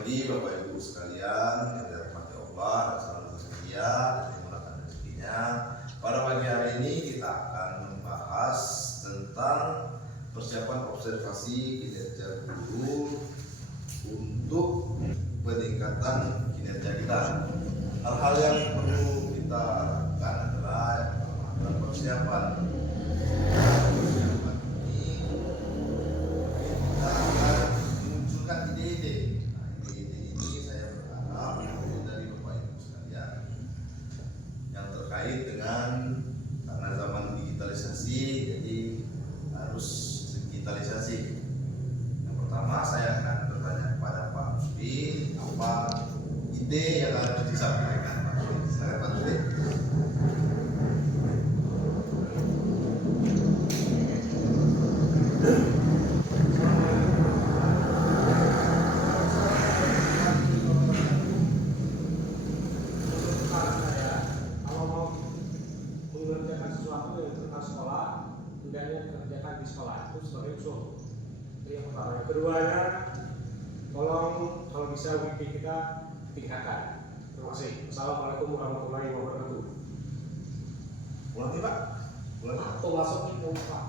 pagi Bapak Ibu sekalian yang dirahmati Allah dan selalu bersedia dan dimurahkan rezekinya. Pada pagi hari ini kita akan membahas tentang persiapan observasi kinerja guru untuk peningkatan kinerja kita. Hal-hal yang perlu kita lakukan adalah persiapan ini kita akan menunjukkan ide-ide. Ide-ide ini saya berharap dari Bapak Ibu sekalian yang terkait dengan karena zaman digitalisasi, jadi harus digitalisasi. Yang pertama saya akan bertanya kepada Pak Rusdi, apa ide yang harus disampaikan Pak Rusdi? Silakan Pak Rusdi. Kerjakan di sekolah itu sebagai usul. Itu yang pertama. Yang keduanya, tolong kalau bisa wifi kita tingkatkan. Terima kasih. Assalamualaikum warahmatullahi wabarakatuh. Ulangi Pak. Ulangi. Atau langsung ini mau Pak.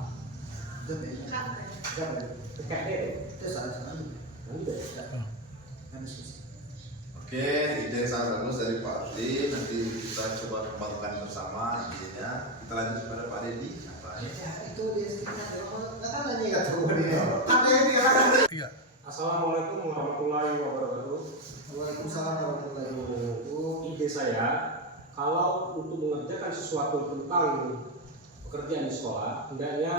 Oke, ide sangat bagus dari Pak Rusdi. Nanti kita coba kembangkan bersama idenya. Kita lanjut kepada Pak Dedi. Itu dia dia. Assalamualaikum warahmatullahi wabarakatuh. Waalaikumsalam warahmatullahi wabarakatuh. Ide saya, kalau untuk mengerjakan sesuatu tentang pekerjaan di sekolah, hendaknya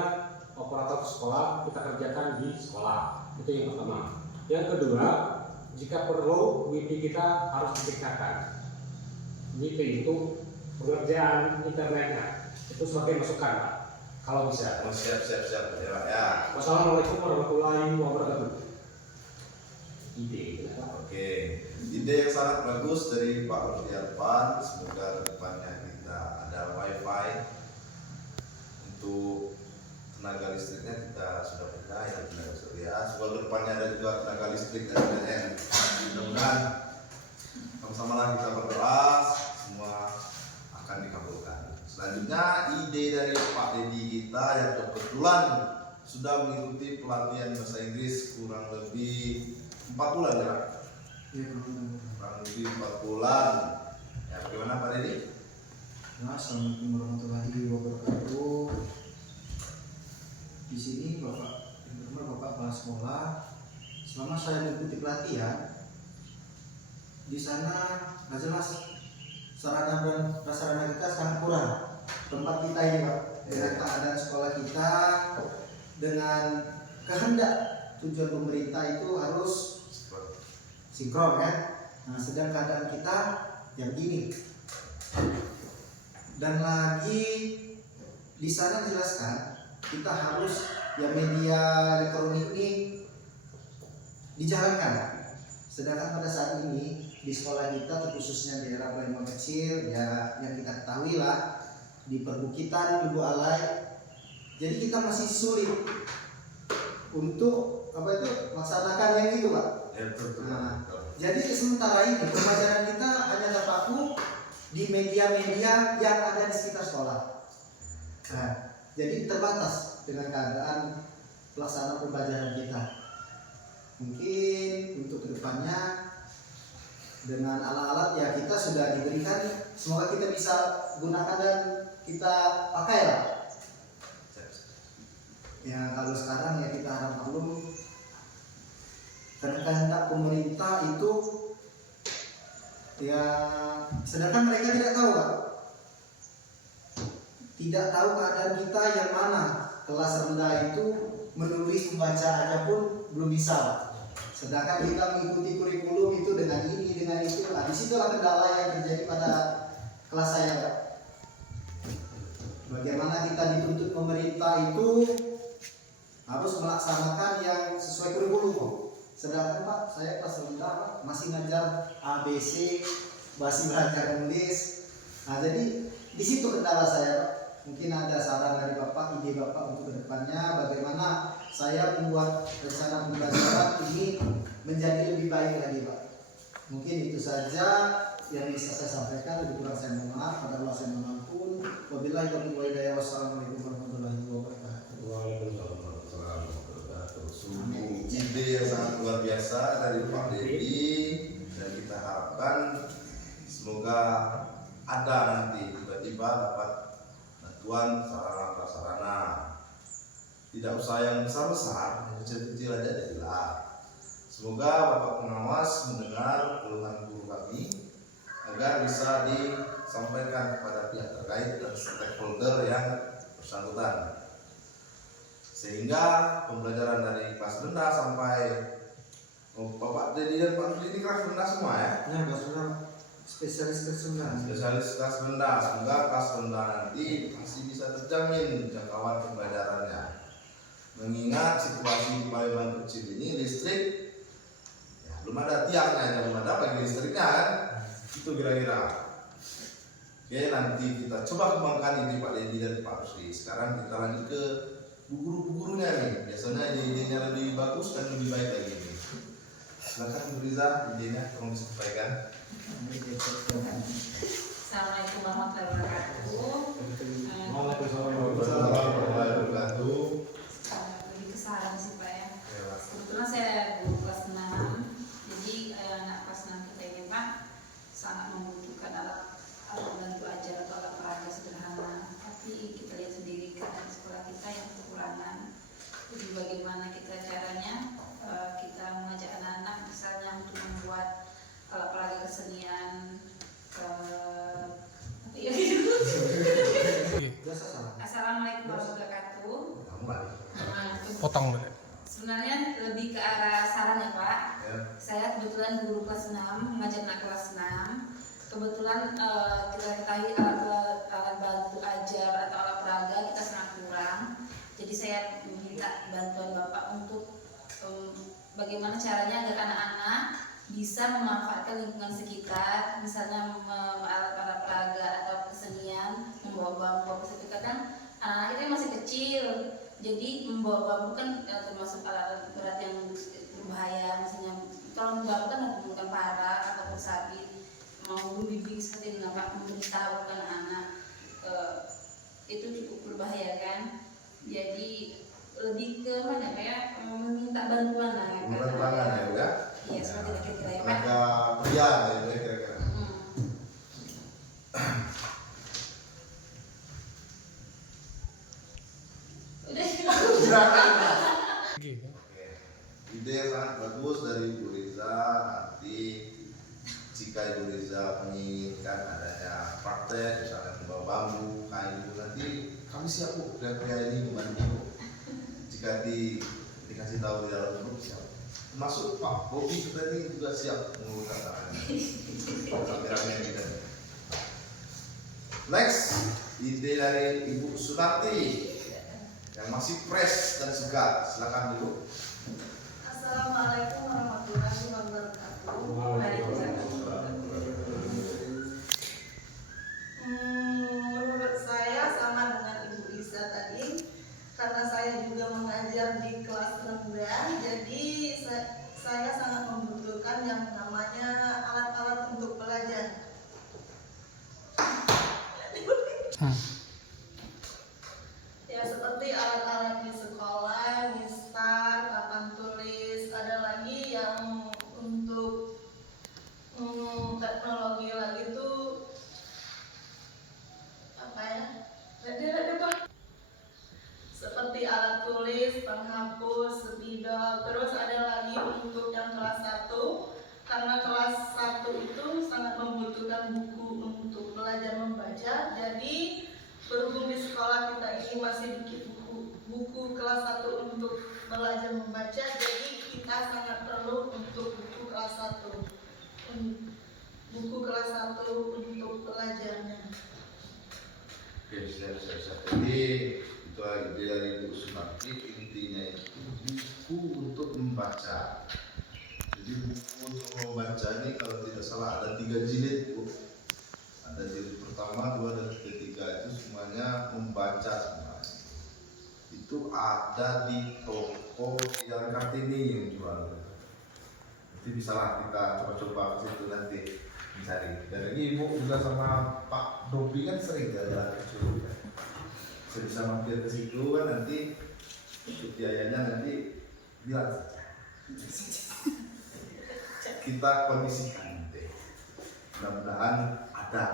operator sekolah kita kerjakan di sekolah. Itu yang pertama. Yang kedua, jika perlu wifi kita harus ditingkatkan. Wifi itu pengerjaan internetnya itu sebagai masukan Pak. Kalau bisa. Siap ya. Wassalamualaikum warahmatullahi wabarakatuh. Ide. Oke, ide yang sangat bagus dari Pak Rusdi Arfan. Semoga depannya kita ada wifi untuk tenaga listriknya kita sudah punya yang tenaga surya. Semoga depannya ada juga tenaga listrik dari PLN. Mudah-mudahan sama-sama lah kita berdoa semua akan dikabulkan. Selanjutnya ide dari Pak Dedi kita yang kebetulan sudah mengikuti pelatihan bahasa Inggris kurang lebih 4 bulan ya Pak? Kurang lebih 4 bulan. Ya, bagaimana Pak Dedi? Assalamualaikum warahmatullahi wabarakatuh. Di sini Bapak kepala sekolah, selama saya mengikuti pelatihan, di sana nggak jelas sarana dan prasarana kita sangat kurang. Tempat kita ini Pak, dengan keadaan sekolah kita, dengan kehendak tujuan pemerintah itu harus sinkron kan. Nah, sedang keadaan kita yang gini. Dan lagi di sana dijelaskan kita harus media elektronik ini dijalankan. Sedangkan pada saat ini di sekolah kita, khususnya di daerah Palembang kecil, ya yang kita ketahui lah di perbukitan, Ibu Alai, jadi kita masih sulit untuk melaksanakan yang itu Pak. Ya, betul. Nah, jadi sementara ini pembelajaran kita hanya terpaku di media-media yang ada di sekitar sekolah. Nah, jadi terbatas dengan keadaan pelaksanaan pembelajaran kita. Mungkin untuk kedepannya dengan alat-alat ya kita sudah diberikan, semoga kita bisa gunakan dan kita pakai lah. Ya kalau sekarang ya kita harap maklum karena kehendak pemerintah itu ya, sedangkan mereka tidak tahu Pak. Tidak tahu keadaan kita yang mana kelas rendah itu menulis membaca aja pun belum bisa Pak. Sedangkan kita mengikuti kurikulum itu dengan ini dengan itu. Nah, disitulah kendala yang terjadi pada kelas saya Pak. Bagaimana kita dituntut pemerintah itu harus melaksanakan yang sesuai kurikulum Pak. Sedangkan Pak, saya kelas rendah Pak, masih ngajar ABC, masih belajar menulis. Nah, jadi di situ kendala saya Pak. mungkin ada saran dari Bapak, ide Bapak untuk kedepannya bagaimana saya membuat rencana pembelajaran ini menjadi lebih baik lagi Pak. Mungkin itu saja yang bisa saya sampaikan, lebih kurang saya mohon maaf, pada Allah saya mohon ampun. Wabillahi taufiq wal hidayah. Wassalamualaikum warahmatullahi wabarakatuh. Waalaikumsalam warahmatullahi wabarakatuh. Sungguh ide yang sangat luar biasa dari Pak Dedi, dan kita harapkan semoga ada nanti tiba-tiba dapat bantuan sarana prasarana, tidak usah yang besar-besar, yang kecil-kecil aja jelas. Semoga Bapak pengawas mendengar keluhan guru kami agar bisa disampaikan kepada pihak terkait dan stakeholder yang bersangkutan, sehingga pembelajaran dari kelas rendah sampai Bapak Dedi dan Pak Sudi ini kelas rendah semua ya? Ya, maksudnya spesialis kesembilan. Spesialis kelas rendah, semoga kelas rendah nanti masih bisa terjamin jangkauan pembelajarannya. Mengingat situasi di Palembang kecil ini listrik ya, belum ada tiangnya, belum ada bagi listriknya kan? Itu kira-kira. Oke, nanti kita coba kembangkan ini Pak Dedi dan Pak Rusli. Sekarang kita lanjut ke guru-gurunya nih. Biasanya ide-idenya lebih bagus dan lebih baik lagi nih. Silakan Bu Riza, idenya tolong disampaikan. Assalamualaikum warahmatullahi wabarakatuh. Waalaikumsalam warahmatullahi wabarakatuh. Lebih ke saran sih Pak ya. Kebetulan saya guru kelas 6. Jadi anak kelas 6 kita ini Pak sangat membutuhkan alat bantu ajar atau alat peraga sederhana. Tapi kita lihat sendiri keadaan sekolah kita yang kekurangan. Jadi bagaimana kita caranya kita mengajak anak-anak misalnya untuk membuat alat peraga kesenian. Assalamualaikum warahmatullahi wabarakatuh. Potong dulu. Sebenarnya lebih ke arah saran ya Pak. Ya. Saya kebetulan guru kelas 6, mengajar anak kelas 6. Kebetulan kita ketahui alat bantu ajar atau alat peraga kita sangat kurang. Jadi saya meminta bantuan Bapak untuk bagaimana caranya agar anak-anak bisa memanfaatkan lingkungan sekitar, misalnya alat-alat peraga atau kesenian, membawa bambu. Kadang anak-anak itu masih kecil, jadi membawa bambu kan termasuk alat berat yang berbahaya. Misalnya kalau membawa bambu kan menggunakan parang atau sabit, mau bimbing seperti ini, memberitahu anak-anak itu cukup berbahaya kan. Jadi lebih ke mana ya, meminta bantuan lah ya, Bukan tangan ya Bu ya? Iya, seperti itu kira-kira ya Pak. Tenaga kerja ya kira-kira. Gitu. Oke. Ide yang sangat bagus dari Bu Riza. Nanti jika Ibu Riza menginginkan adanya praktek, misalnya membawa bambu, kayu, nanti kami siap Bu. Pria ini membantu. Jika dikasih tahu di dalam grup siap. Termasuk Pak Bobi kita ini juga siap menggunakan tangannya. Rame-rame kita. Next, ide dari Ibu Sunarti yang masih fresh dan segar. Silakan dulu. Assalamualaikum warahmatullahi wabarakatuh. Menurut saya sama dengan Ibu Isa tadi, karena saya juga mengajar di kelas rendah, jadi saya sangat membutuhkan yang namanya alat-alat untuk belajar. Ya, seperti alat-alat di sekolah, mistar, papan tulis, ada lagi yang untuk teknologi lagi tuh apa ya? Seperti alat tulis, penghapus, spidol, terus ada lagi untuk yang kelas 1, karena kelas 1 itu sangat membutuhkan buku untuk belajar membaca. Jadi berhubung di sekolah kita ini masih dikit buku kelas 1 untuk belajar membaca, jadi kita sangat perlu untuk buku kelas 1 untuk belajarnya. Oke, siap. Jadi itu ide dari Ibu Sunarti, intinya itu buku untuk membaca. Jadi buku untuk membaca ini kalau tidak salah ada 3 jilid Bu. Ada jilid pertama, 2, dan ketiga itu semuanya membaca ada di toko di Jalan Kartini yang jual. Nanti bisalah kita coba-coba ke situ nanti mencari. Dan lagi ibu juga sama Pak Dobi kan sering jalan ke situ. Bisa mampir ke situ kan nanti untuk biayanya nanti bilang kita kondisikan deh. Mudah-mudahan ada.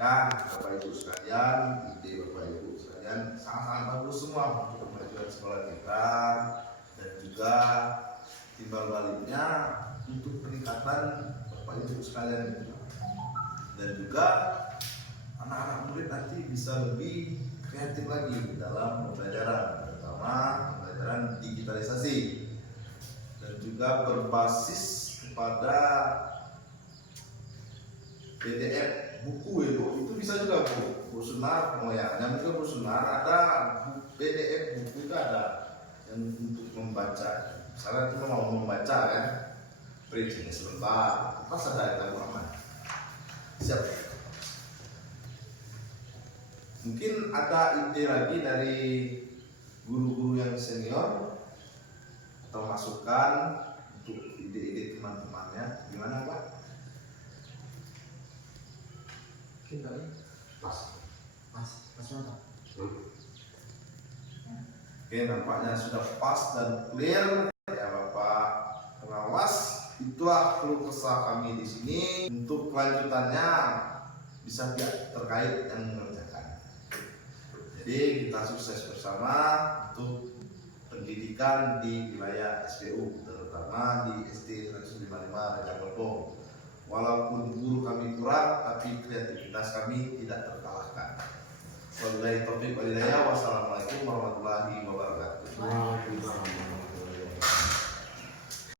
Kan Bapak Ibu sekalian, ide Bapak Ibu sekalian sangat-sangat bagus semua untuk kemajuan sekolah kita dan juga timbal baliknya untuk peningkatan Bapak Ibu sekalian dan juga anak-anak murid nanti bisa lebih kreatif lagi dalam pembelajaran, terutama pembelajaran digitalisasi dan juga berbasis kepada PDF buku itu bisa juga buku sunar pengoyangannya juga buku sunar ada PDF buku itu ada yang untuk membaca misalnya cuma mau membaca kan perincinya selembar pas ada yang aman siap. Mungkin ada ide lagi dari guru-guru yang senior atau masukan untuk ide-ide teman-temannya gimana Pak? Pas. mantap. Oke, nampaknya sudah pas dan clear ya Bapak pengawas. Itulah keluh kesah kami di sini. Untuk kelanjutannya bisa pihak terkait yang mengerjakan. Jadi kita sukses bersama untuk pendidikan di wilayah SPU, terutama di SD 155 Rejang Lebong. Walaupun guru kami kurang, tapi kreativitas kami tidak terkalahkan. Wabillahi taufiq wal hidayah. Wassalamualaikum warahmatullahi wabarakatuh.